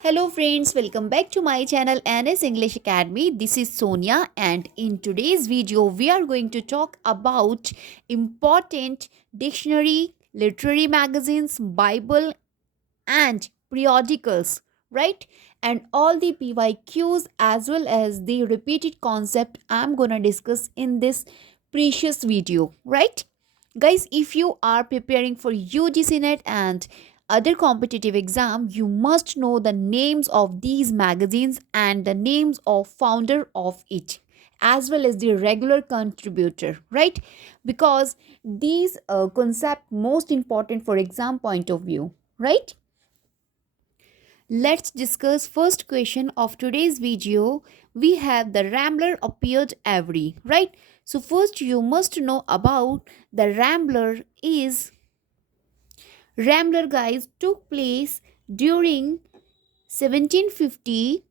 Hello friends, welcome back to my channel NS English Academy. This is Sonia and in today's video we are going to talk about important dictionary, literary magazines, Bible and periodicals, right? And all the PYQs as well as the repeated concept I'm going to discuss in this precious video, right? Guys, if you are preparing for UGC NET and other competitive exam, you must know the names of these magazines and the names of founder of it as well as the regular contributor, right? Because these concept most important for exam point of view, right? Let's discuss first question of today's video. We have the Rambler appeared every, right? So first you must know about the Rambler guys took place during 1750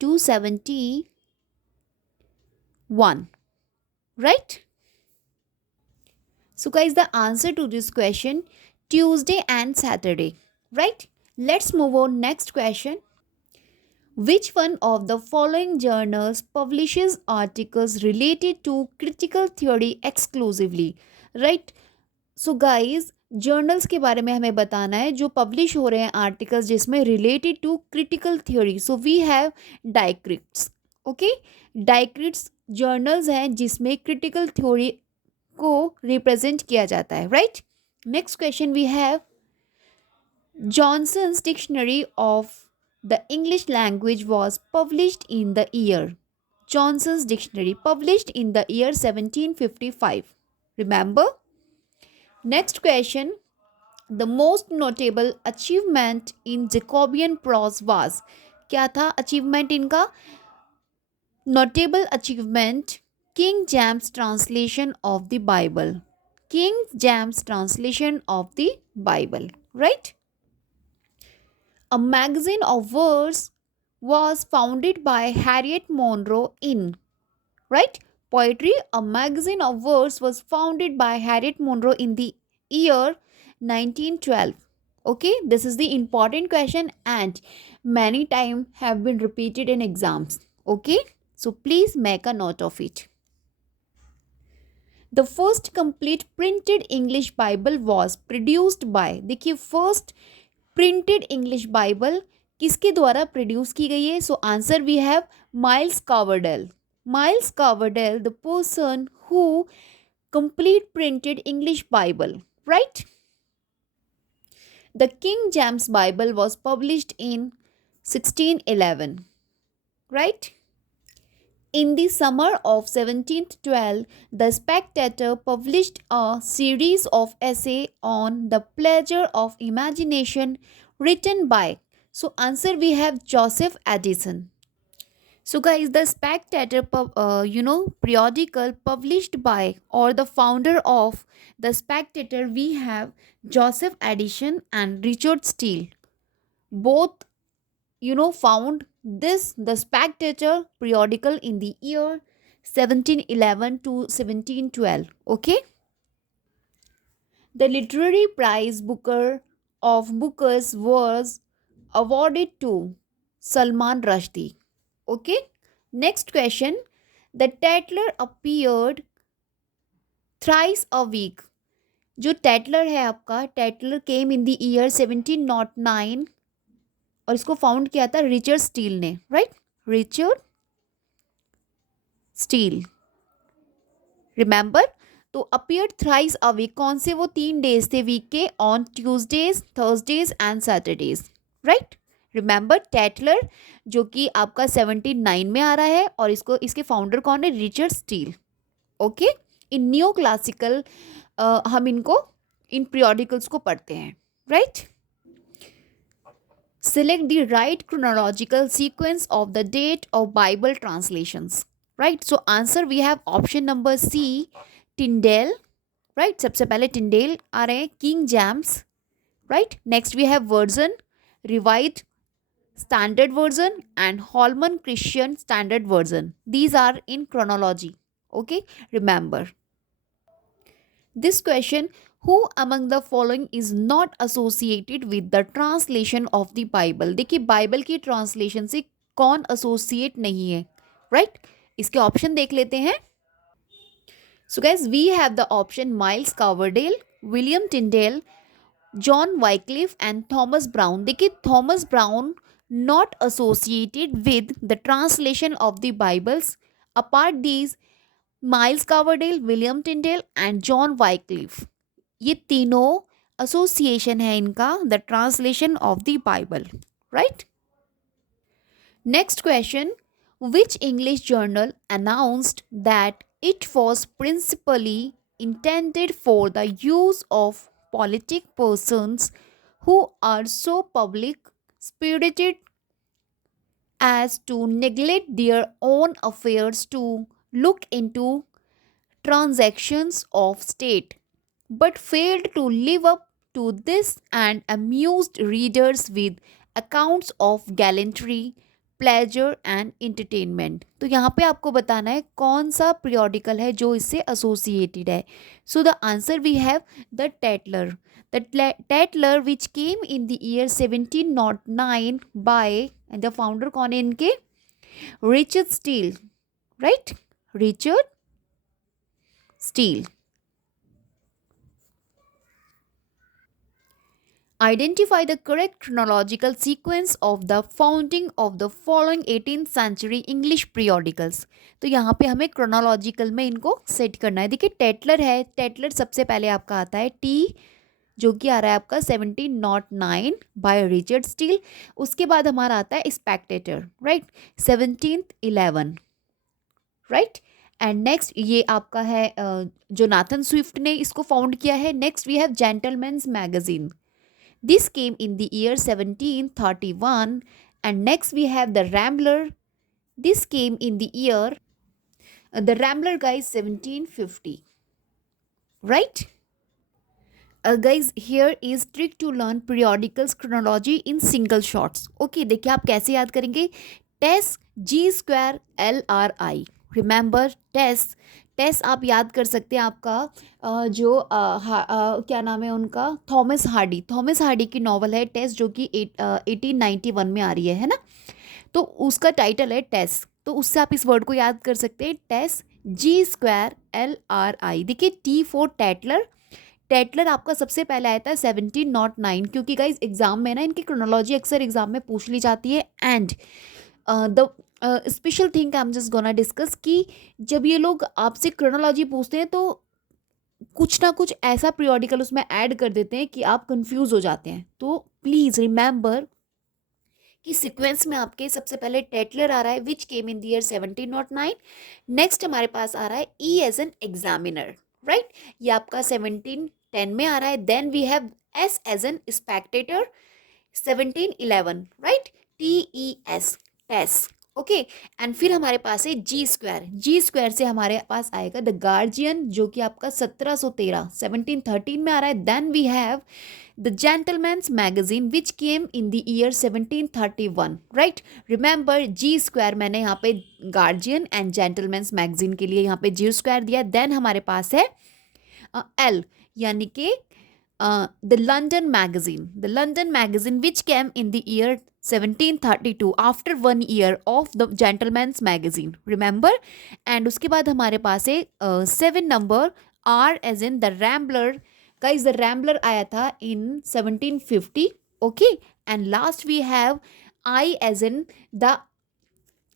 to 71, right? So guys, the answer to this question, Tuesday and Saturday, right? Let's move on next question. Which one of the following journals publishes articles related to critical theory exclusively? Right? So guys, journals के बारे में हमें बताना है जो publish हो रहे हैं आर्टिकल्स जिसमें related to critical theory. So we have Diacritics. Okay, Diacritics journals हैं जिसमें क्रिटिकल थ्योरी को रिप्रेजेंट किया जाता है, right? Next question we have Johnson's Dictionary of the English Language was published in the year. Johnson's Dictionary published in the year 1755. Remember? Next question. The most notable achievement in Jacobean prose was. क्या था achievement इनका? Notable achievement, King James translation of the Bible. King James translation of the Bible. Right? A magazine of verse was founded by Harriet Monroe in, right? Poetry, a magazine of verse was founded by Harriet Monroe in the year 1912. Okay, this is the important question and many times have been repeated in exams. Okay, so please make a note of it. The first complete printed English Bible was produced by, देखिए first printed English Bible किसके द्वारा produce की गई है? So answer we have Miles Coverdale. Miles Coverdale, the person who complete printed English Bible, right? The King James Bible was published in 1611, right? In the summer of 1712, the Spectator published a series of essays on the pleasure of imagination written by. So answer we have Joseph Addison. So guys, the Spectator, periodical published by or the founder of the Spectator, we have Joseph Addison and Richard Steele. Both, found this the Spectator periodical in the year 1711 to 1712. Okay. The literary prize Booker of Bookers was awarded to Salman Rushdie. Okay. Next question. The Tatler appeared thrice a week. जो टैटलर है आपका, टैटलर केम in the year 1709 और इसको found किया था Richard Steele ने, right? Richard Steele, remember? तो appeared thrice a week, कौन से वो 3 डेज थे वीक के? On Tuesdays, Thursdays and Saturdays, right? Remember Tatler जो कि आपका 79 में आ रहा है और इसको इसके फाउंडर कौन है? Richard Steele. ओके, इन न्यू क्लासिकल हम इनको इन पीरियोडिकल्स को पढ़ते हैं, right? Select the right chronological sequence of the date of Bible translations. Right? So answer we have option number C, Tyndale. Right? सबसे पहले Tyndale आ रहे हैं, King James. Right? Next we have version, Revised Standard Version and Holman Christian Standard Version. These are in chronology. Okay? Remember. This question, who among the following is not associated with the translation of the Bible. देखिए Bible की translation से कौन associate नहीं है, right इसके option देख लेते हैं। So guys we have the option Miles Coverdale, William Tyndale, John Wycliffe and Thomas Browne. देखिए Thomas Browne not associated with the translation of the Bibles. Apart these, Miles Coverdale, William Tyndale and John Wycliffe, ये तीनों association है इनका the translation of the Bible, right. Next question, which English journal announced that it was principally intended for the use of politic persons who are so public spirited as to neglect their own affairs to look into transactions of state, but failed to live up to this and amused readers with accounts of gallantry, pleasure and entertainment। तो यहाँ पे आपको बताना है कौन सा periodical है जो इससे associated है। So the answer we have the Tatler. The Tatler which came in the year 1709 by, and the founder कौन है इनके, Richard Steele, right? Richard Steele. Identify the correct chronological sequence of the founding of the following 18th century English periodicals। तो यहाँ पे हमें chronological में इनको set करना है। देखिए टेटलर है, टेटलर सबसे पहले आपका आता है टी, जो कि आ रहा है आपका 1709 बाय रिचर्ड स्टील। उसके बाद हमारा आता है Spectator, right 1711, right. And next ये आपका है जोनाथन स्विफ्ट ने इसको फाउंड किया है। Next we have Gentleman's Magazine, this came in the year 1731, and next we have the Rambler, this came in the year the Rambler guys 1750, right। Guys here is trick to learn periodicals chronology in single shots। okay देखिए आप कैसे याद करेंगे, TES G square L R I, remember TES, TES आप याद कर सकते हैं आपका क्या नाम है उनका, थॉमस हार्डी, थॉमस हार्डी की नॉवल है टेस जो कि 1891 में आ रही है ना। तो उसका टाइटल है टेस, तो उससे आप इस वर्ड को याद कर सकते हैं टेस जी स्क्वायर एल आर आई। देखिए टी फॉर टेटलर, टेटलर आपका सबसे पहले आया था 1709, क्योंकि गाइज एग्जाम में ना इनकी क्रोनोलॉजी अक्सर एग्जाम में पूछ ली जाती है। And the special thing I am just gonna discuss कि जब ये लोग आपसे क्रोनोलॉजी पूछते हैं तो कुछ ना कुछ ऐसा पीरियोडिकल उसमें ऐड कर देते हैं कि आप कंफ्यूज हो जाते हैं। तो प्लीज रिमेंबर कि सीक्वेंस में आपके सबसे पहले टेटलर आ रहा है which came in the year 1709। Next हमारे पास आ रहा है E as an examiner, right ये आपका 1710 में आ रहा है। Then we have S as an Spectator 1711, right T E S TES, okay. And फिर हमारे पास है जी स्क्वायर, जी स्क्वायर से हमारे पास आएगा द गार्जियन जो कि आपका 1713 1713 में आ रहा है। Then we have the Gentleman's Magazine which came in the year 1731, right remember G square मैंने यहाँ पे गार्जियन एंड जेंटलमैन्स मैगजीन के लिए यहाँ पे जी स्क्वायर दिया। देन हमारे पास है एल यानी कि the London magazine which came in the year 1732 after 1 year of the gentleman's magazine, remember। and उसके बाद हमारे पास है 7 number R as in the Rambler, guys the Rambler आया था in 1750, okay। and last we have I as in the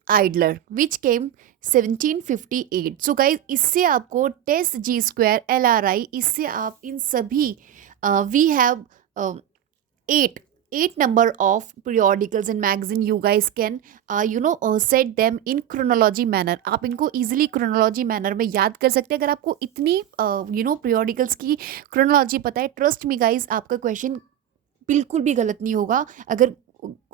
Idler which came 1758। so guys इससे आपको test G square L R I, इससे आप इन सभी we have 8 number of periodicals and magazine you guys can set them in chronology manner। आप इनको easily chronology manner में याद कर सकते हैं। अगर आपको इतनी periodicals की chronology पता है, trust me guys आपका क्वेश्चन बिल्कुल भी गलत नहीं होगा अगर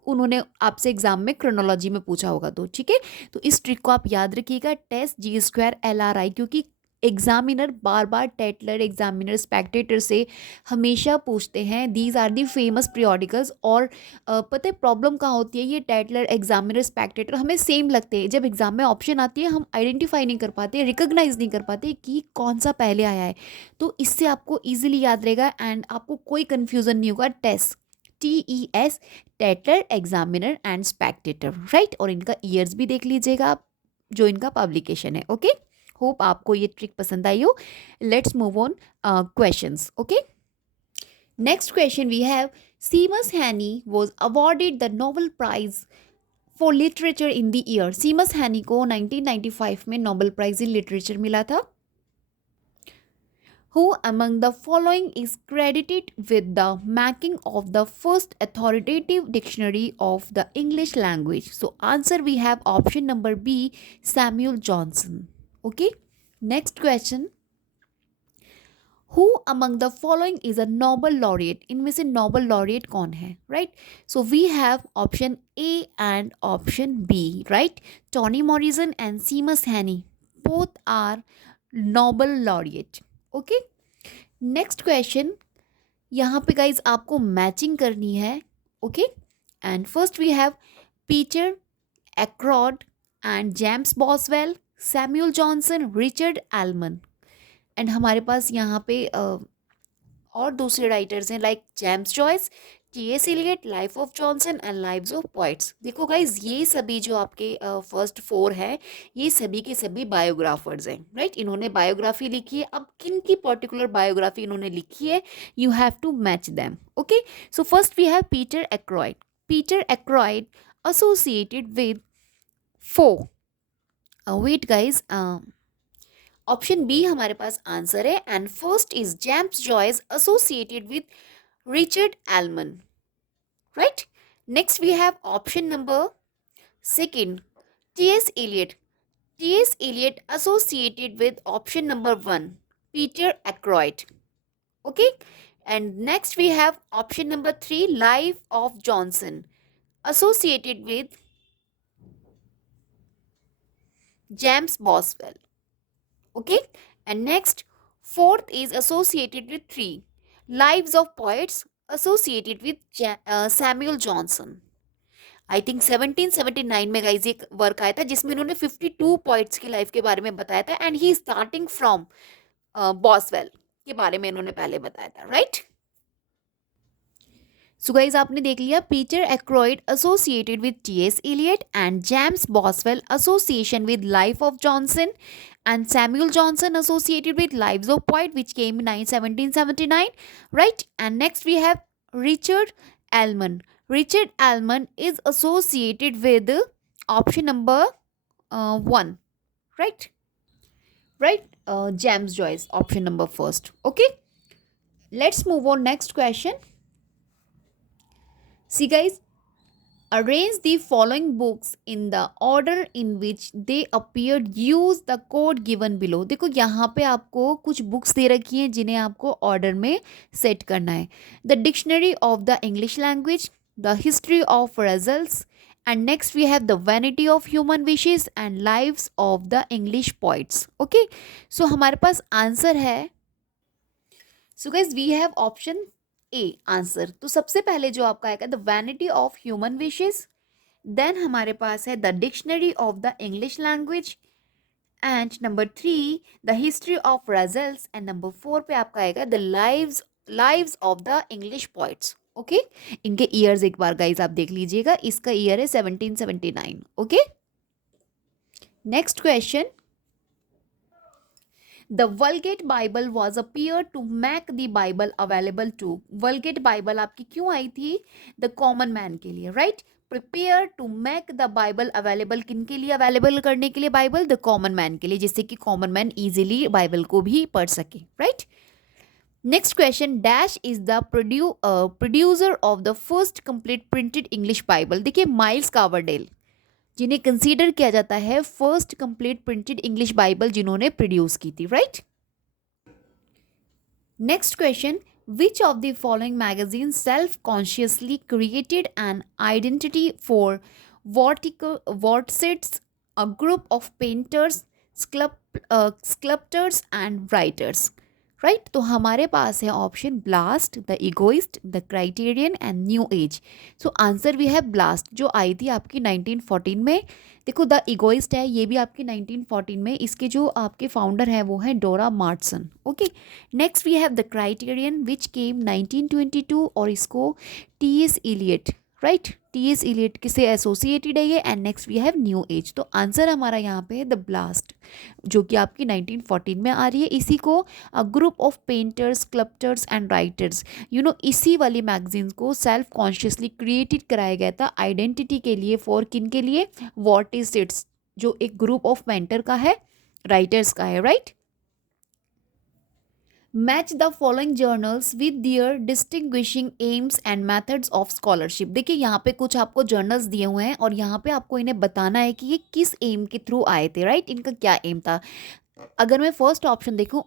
उन्होंने आपसे एग्जाम में क्रोनोलॉजी में पूछा होगा तो, ठीक है। तो इस ट्रिक को आप याद रखिएगा test G square L R I, क्योंकि एग्जामिनर बार बार टेटलर, एग्जामिनर, स्पेक्टेटर से हमेशा पूछते हैं, these are the famous periodicals. और पता है प्रॉब्लम कहाँ होती है, ये टेटलर, एग्जामिनर, स्पेक्टेटर हमें सेम लगते हैं, जब एग्जाम में ऑप्शन आती है हम आइडेंटिफाई नहीं कर पाते, रिकॉग्नाइज नहीं कर पाते कि कौन सा पहले आया है। तो इससे आपको ईजिली याद रहेगा एंड आपको कोई कन्फ्यूजन नहीं होगा। Test, TES, Tatler, Examiner and Spectator, right. और इनका ईयर्स भी देख लीजिएगा आप, जो इनका पब्लिकेशन है। ओके, होप आपको ये ट्रिक पसंद आई हो। Let's move on questions. Okay, next question we have, Seamus Heaney was awarded the Nobel prize for literature in the year. Seamus Heaney को 1995 में नोबेल प्राइज इन लिटरेचर मिला था। Who among the following is credited with the making of the first authoritative dictionary of the English language? So answer we have option number B, Samuel Johnson. Okay, next question, who among the following is a Nobel laureate? इनमें से Nobel laureate कौन है, right? So we have option A and option B, right? Toni Morrison and Seamus Heaney both are Nobel laureate. Okay, next question, यहाँ पे guys आपको matching करनी है। Okay, and first we have Peter Ackroyd and James Boswell, Samuel Johnson, Richard Ellmann. And हमारे पास यहाँ पे और दूसरे राइटर्स हैं like James Joyce, T.S. Eliot, Life of Johnson and Lives of Poets. देखो गाइज, ये सभी जो आपके फर्स्ट फोर हैं, ये सभी के सभी बायोग्राफर्स हैं, राइट। इन्होंने बायोग्राफी लिखी है। अब किन की पर्टिकुलर बायोग्राफी इन्होंने लिखी है, you have to match them. Okay, so first we have Peter Ackroyd. Peter Ackroyd associated with four, wait guys, option B हमारे पास आंसर है। And first is James Joyce associated with Richard Alman, right? Next we have option number second, T.S. Eliot. T.S. Eliot associated with option number 1, Peter Ackroyd. Okay, and next we have option number 3, Life of Johnson, associated with James Boswell. Okay, and next fourth is associated with 3, Lives of Poets, associated with Samuel Johnson. I think 1779 में guys एक work आया था जिसमें इन्होंने 52 poets की life के बारे में बताया था and he starting from Boswell के बारे में इन्होंने पहले बताया था, राइट। सो गाइज आपने देख लिया, Peter Ackroyd associated with T.S. Eliot and James Boswell association with Life of Johnson and Samuel Johnson associated with Lives of Poet, which came in 1779, right? And next we have Richard Alman. Richard Alman is associated with option number 1, right? Right? James Joyce, option number first. Okay, let's move on. Next question. See guys, arrange the following books in the order in which they appeared. Use the code given below. देखो यहाँ पे आपको कुछ books दे रखी हैं जिन्हें आपको order में सेट करना है। The Dictionary of the English Language, the History of Results, and next we have the Vanity of Human Wishes and Lives of the English Poets. Okay, so हमारे पास आंसर है, so guys we have option A answer. तो सबसे पहले जो आपका आएगा the Vanity of Human Wishes, then हमारे पास है the Dictionary of the English Language, and number 3 the History of Results, and number 4 पे आपका आएगा the lives of the English Poets. Okay, इनके ईयर्स एक बार गाइज आप देख लीजिएगा, इसका ईयर है 1779। Okay, next question, The Vulgate Bible was appeared to make the Bible available to. Vulgate Bible आपकी क्यों आई थी? The common man के लिए, right? Prepare to make the Bible available, किन के लिए अवेलेबल करने के लिए बाइबल? The common man के लिए, जिससे कि common man easily बाइबल को भी पढ़ सके, right? Next question, Dash is the producer of the first complete printed English Bible. देखिए माइल्स कावरडेल जिन्हें कंसीडर किया जाता है first complete printed English Bible जिन्होंने प्रोड्यूस की थी, right. Next question, which of the following magazine self consciously created an identity for Vorticists, a group of painters, sculptors and writers, right. तो हमारे पास है option Blast, the Egoist, the Criterion and New Age. So answer भी है blast, जो आई थी आपकी 1914 में। देखो द इगोइस्ट है, ये भी आपकी 1914 में, इसके जो आपके फाउंडर हैं वो हैं Dora Marsden. Okay, next we have the Criterion which came 1922, और इसको T S Eliot, right, T S Eliot किसे एसोसिएटेड है ये। And next we have New Age. तो आंसर हमारा यहाँ पे है द ब्लास्ट, जो कि आपकी 1914 में आ रही है। इसी को group of painters, sculptors and writers, इसी वाली मैगजीन्स को सेल्फ कॉन्शियसली क्रिएटेड कराया गया था आइडेंटिटी के लिए। फॉर किन के लिए, व्हाट इज इट्स, जो एक ग्रुप ऑफ पेंटर का है, राइटर्स का है, right. Match the following journals with their distinguishing aims and methods of scholarship. देखिए यहाँ पे कुछ आपको जर्नल्स दिए हुए हैं, और यहाँ पे आपको इन्हें बताना है कि ये किस एम के थ्रू आए थे, राइट, इनका क्या एम था। अगर मैं फर्स्ट ऑप्शन देखूं,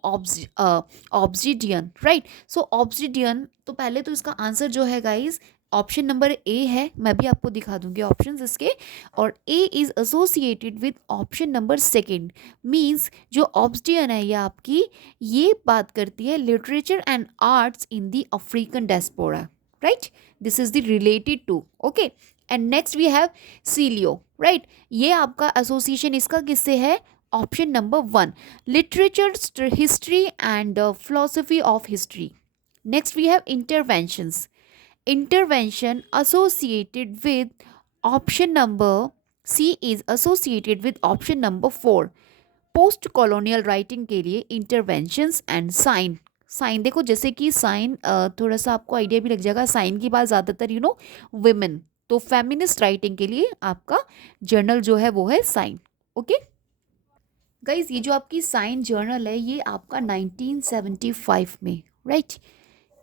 ऑब्सिडियन, राइट। सो ऑब्सिडियन, तो पहले तो इसका आंसर जो है गाइज ऑप्शन नंबर ए है। मैं भी आपको दिखा दूंगी ऑप्शंस इसके, और A is associated with option number second. Means जो ऑब्सिडियन है ये आपकी, ये बात करती है literature and arts in the African diaspora, right, this is the related to. Okay, and next we have Celio, right, ये आपका एसोसिएशन इसका किससे है, option number one, literature, history and philosophy of history. Next we have interventions, intervention associated with option number C is associated with option number 4, post colonial writing के लिए interventions and sign. Sign देखो, जैसे कि sign थोड़ा सा आपको idea भी लग जाएगा, साइन की बात ज़्यादातर वुमेन, तो फेमिनिस्ट राइटिंग के लिए आपका जर्नल जो है वो है साइन। ओके गाइज, ये जो आपकी साइन जर्नल है ये आपका 1975 में, राइट,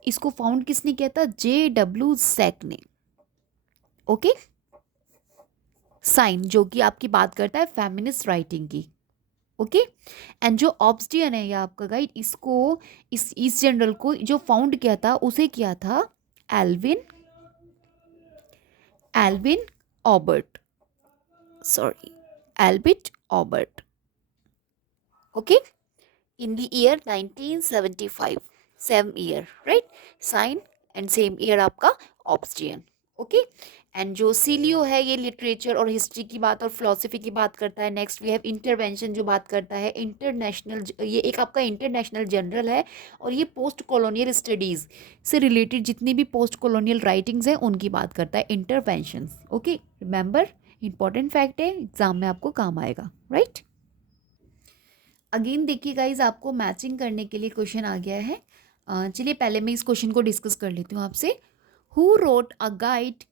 इसको फाउंड किसने किया था, JW सैक ने। ओके, साइन जो कि आपकी बात करता है फेमिनिस्ट राइटिंग की। ओके, एंड जो ऑब्सिडियन है ये आपका गाइड, इसको इस जनरल को जो फाउंड किया था उसे किया था Alvin Alvin Aubert, sorry, Elbit Aubert. Okay, in the year 1975, same year, right, sign and same year आपका ऑब्सिडियन। ओके, एंड जो सीलियो है ये लिटरेचर और हिस्ट्री की बात और फिलोसफी की बात करता है। नेक्स्ट वी हैव इंटरवेंशन, जो बात करता है इंटरनेशनल, ये एक आपका इंटरनेशनल जनरल है, और ये पोस्ट कॉलोनियल स्टडीज़ से रिलेटेड जितनी भी पोस्ट कॉलोनियल राइटिंग्स हैं उनकी बात करता है, interventions. Okay, remember, important fact है, एग्जाम में आपको काम आएगा, राइट। अगेन देखिए गाइज, आपको मैचिंग करने के लिए क्वेश्चन आ गया है। चलिए पहले मैं इस क्वेश्चन को डिस्कस कर लेती हूँ आपसे। Who wrote a guide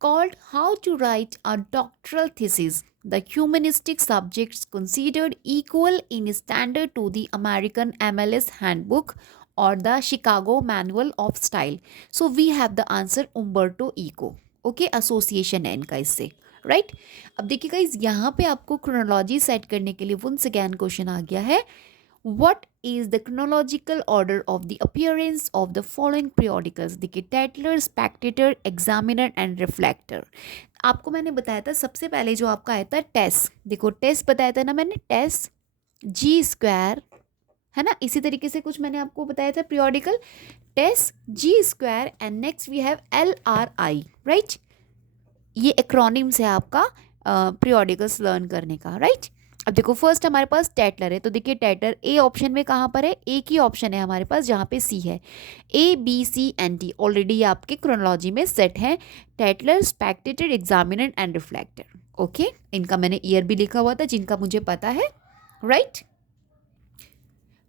called how to write a doctoral thesis, the humanistic subjects considered equal in standard to the American MLS handbook और the Chicago manual of style. So we have the answer Umberto Eco. Okay, association है इनका इससे, right. अब देखिए guys, यहाँ पे आपको chronology set करने के लिए वंस अगेन क्वेश्चन आ गया है, what is the chronological order of the appearance of the following periodicals. देखिए, टेटलर, स्पेक्टेटर, एग्जामिनर एंड रिफ्लेक्टर। आपको मैंने बताया था सबसे पहले जो आपका आया था टेस, देखो टेस बताया था ना मैंने, टेस जी स्क्वायर, है ना, इसी तरीके से कुछ मैंने आपको बताया था periodical, TES G square, and next we have LRI, right. ये एक्रोनिम्स है आपका पीरियोडिकल्स लर्न करने का, राइट। अब देखो फर्स्ट हमारे पास टेटलर है, तो देखिए टेटलर ए ऑप्शन में कहाँ पर है, एक ही ऑप्शन है हमारे पास जहाँ पे सी है, ABCND ऑलरेडी ये आपके क्रोनोलॉजी में सेट है, Tatler, Spectator, Examiner and Reflector. Okay, इनका मैंने ईयर भी लिखा हुआ था जिनका मुझे पता है, right.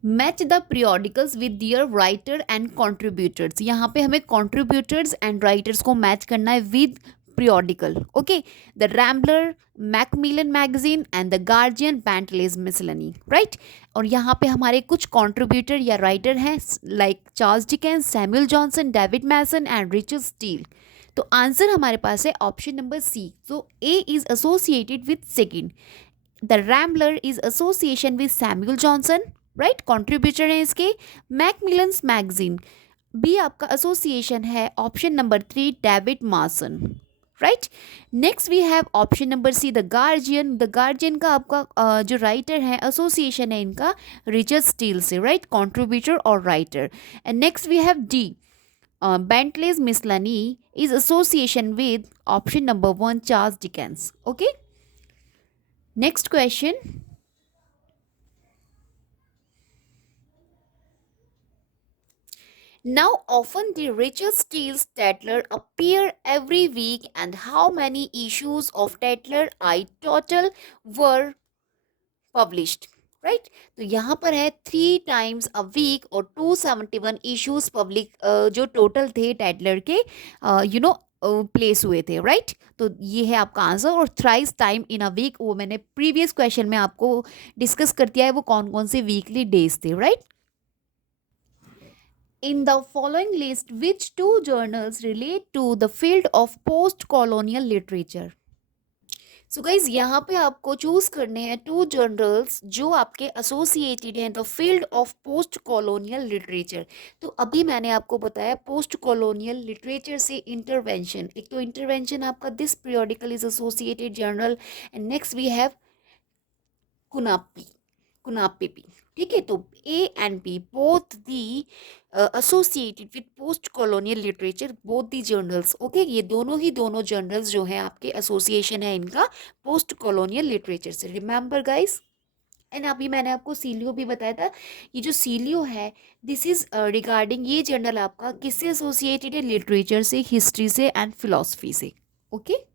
Match the periodicals with their writer and contributors, यहाँ पे हमें कॉन्ट्रीब्यूटर्स एंड राइटर्स को मैच करना है with periodical. Okay, the Rambler, Macmillan Magazine and the Guardian Bentley's Miscellany, right। और यहाँ पे हमारे कुछ कंट्रीब्यूटर या राइटर हैं like Charles Dickens, Samuel Johnson, David Masson and Richard Steele. तो आंसर हमारे पास है option number C. So A is associated with second, the Rambler is association with Samuel Johnson, right, contributor है इसके। Macmillan's magazine, B आपका association है option number 3, David Masson, right. Next we have option number C, the Guardian. The Guardian का आपका जो writer है, association है इनका रिचर्ड स्टील से, राइट, कॉन्ट्रीब्यूटर और writer. And next we have the, Bentley's Miscellany is association with option number 1, Charles Dickens. Okay. Next question. Now, often the Richard Steele's Tatler appear every week, and how many issues of Tatler I total were published? Right, तो यहाँ पर है 3 times a week और 271 issues public जो total थे टैटलर के place हुए थे, राइट। तो ये है आपका आंसर। और thrice time in a week, वो मैंने प्रीवियस क्वेश्चन में आपको डिस्कस कर दिया है, वो कौन कौन से वीकली डेज थे, right. In the following list, which two journals relate to the field of post-colonial literature? So guys यहाँ पे आपको चूज करने हैं 2 जर्नल्स जो आपके एसोसिएटेड हैं the field of post colonial literature. तो अभी मैंने आपको बताया पोस्ट कॉलोनियल लिटरेचर से इंटरवेंशन, एक तो इंटरवेंशन आपका this periodical is associated journal, and next we have Kunapi, Kunapipi. ठीक है, तो A and B both the associated with post colonial literature, both the journals. Okay, ये दोनों जर्नल्स जो हैं आपके एसोसिएशन है इनका पोस्ट कॉलोनियल लिटरेचर से, रिमेंबर गाइस। एंड अभी मैंने आपको सीलियो भी बताया था, ये जो सीलियो है दिस इज रिगार्डिंग, ये जर्नल आपका किससे एसोसिएटेड है, लिटरेचर से, हिस्ट्री से एंड फिलोसफी से। Okay.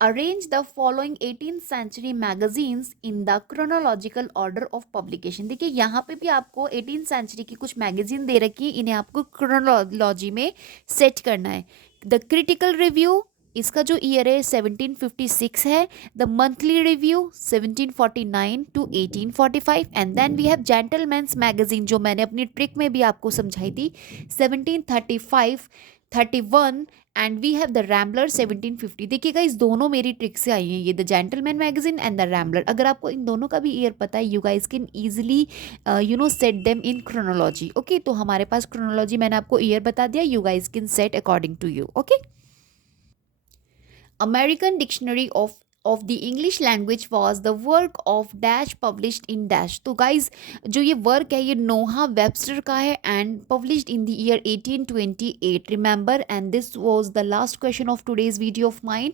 Arrange the following 18th century magazines in the chronological order of publication। देखिए यहाँ पे भी आपको 18th century की कुछ मैगजीन दे रखी है, इन्हें आपको क्रोनोलॉजी में सेट करना है। द क्रिटिकल रिव्यू, इसका जो ईयर है 1756 है। The monthly review 1749 to 1845। And then we have Gentleman's Magazine, जो मैंने अपनी ट्रिक में भी आपको समझाई थी, 1735 31। And we have the Rambler 1750। देखिएगा इस दोनों मेरी ट्रिक से आई हैं, ये the gentleman magazine and the Rambler. अगर आपको इन दोनों का भी ईयर पता है, you guys can easily set them in chronology. Okay, तो हमारे पास क्रोनोलॉजी मैंने आपको ईयर बता दिया, you guys can set according to you. Okay. American Dictionary of the English language was the work of dash published in dash। तो guys जो ये वर्क है ये नोहा वेबस्टर का है and published in the year 1828, remember. And this was the last question of today's video of mine.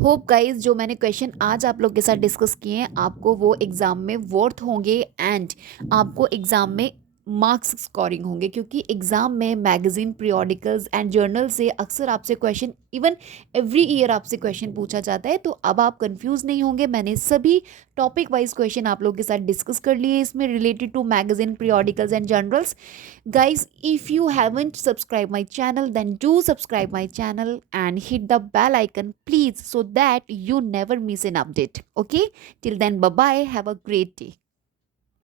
Hope guys जो मैंने question आज आप लोग के साथ डिस्कस किए हैं आपको वो एग्जाम में वर्थ होंगे एंड आपको एग्जाम में मार्क्स स्कोरिंग होंगे, क्योंकि एग्जाम में मैगजीन, पीरियोडिकल्स एंड जर्नल से अक्सर आपसे क्वेश्चन, इवन एवरी ईयर आपसे क्वेश्चन पूछा जाता है। तो अब आप कंफ्यूज नहीं होंगे, मैंने सभी टॉपिक वाइज क्वेश्चन आप लोगों के साथ डिस्कस कर लिए इसमें related to magazine, periodicals and journals. guys, if you haven't subscribed my channel, then do subscribe my channel and hit the bell icon please, so that you never miss an update. Okay, till then, bye bye, have a great day.